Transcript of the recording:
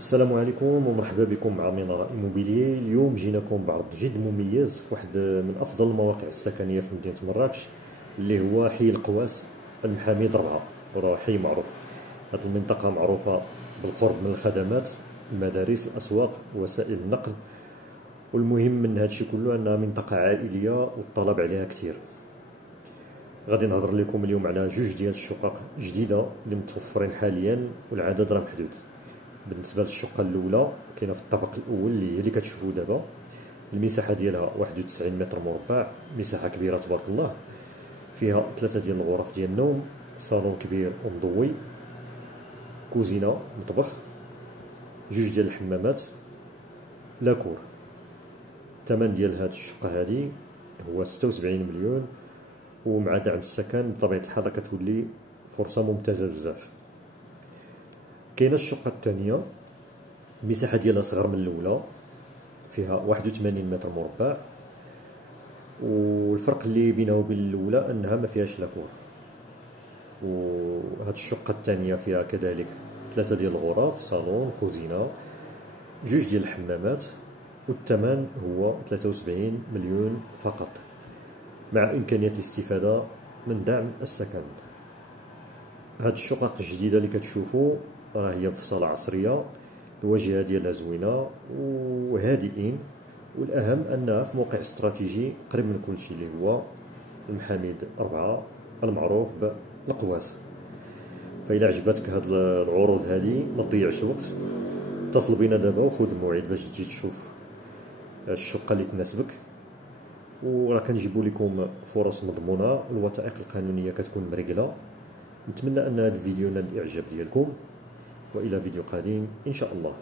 السلام عليكم ومرحبا بكم مع منارة إيموبيليي. اليوم جيناكم بعرض جد مميز في واحد من أفضل المواقع السكنية في مدينة مراكش، اللي هو حي القواس المحاميد 4. وراه حي معروف. هذه المنطقة معروفة بالقرب من الخدمات، المدارس، الأسواق، وسائل النقل. والمهم من هذا الشيء كله أنها منطقة عائلية والطلب عليها كثير. غادي نهضر لكم اليوم على جوج ديال الشقق جديدة اللي متوفرين حاليا، والعدد راه محدود. بالنسبه للشقه الاولى كاينه في الطابق الاول اللي هي اللي كتشوفوا دابا. المساحه ديالها 91 متر مربع، مساحه كبيره تبارك الله. فيها 3 ديال الغرف ديال النوم، صالون كبير ومضوي، كوزينه، مطبخ، جوج ديال الحمامات، لاكور. الثمن ديال هاد الشقه هادي هو 76 مليون، ومع دعم السكن بطبيعه الحال كتولي فرصه ممتازه بزاف. كاينه الشقه الثانيه، المساحه ديالها صغر من الاولى، فيها 81 متر مربع، والفرق اللي بينها وبين الاولى انها ما فيهاش لاكور. وهاد الشقه الثانيه فيها كذلك 3 ديال الغرف، صالون، كوزينه، جوج ديال الحمامات، والثمن هو 73 مليون فقط، مع امكانيه الاستفاده من دعم السكن. هاد الشقق الجديده اللي كتشوفوا راه هي في صاله عصريه، الواجهه ديالها زوينه وهادئين، والاهم انها في موقع استراتيجي قريب من كل شيء، اللي هو المحاميد 4 المعروف بالقواس. فإلا عجبتك هاد العروض هادي ما تضيعش الوقت، اتصل بينا دابا وخذ موعد باش تجي تشوف الشقه اللي تناسبك. وراه كنجيبوا لكم فرص مضمونه، الوثائق القانونيه كتكون مريقله. نتمنى ان هذا الفيديو نال الاعجاب ديالكم، والى فيديو قادم ان شاء الله.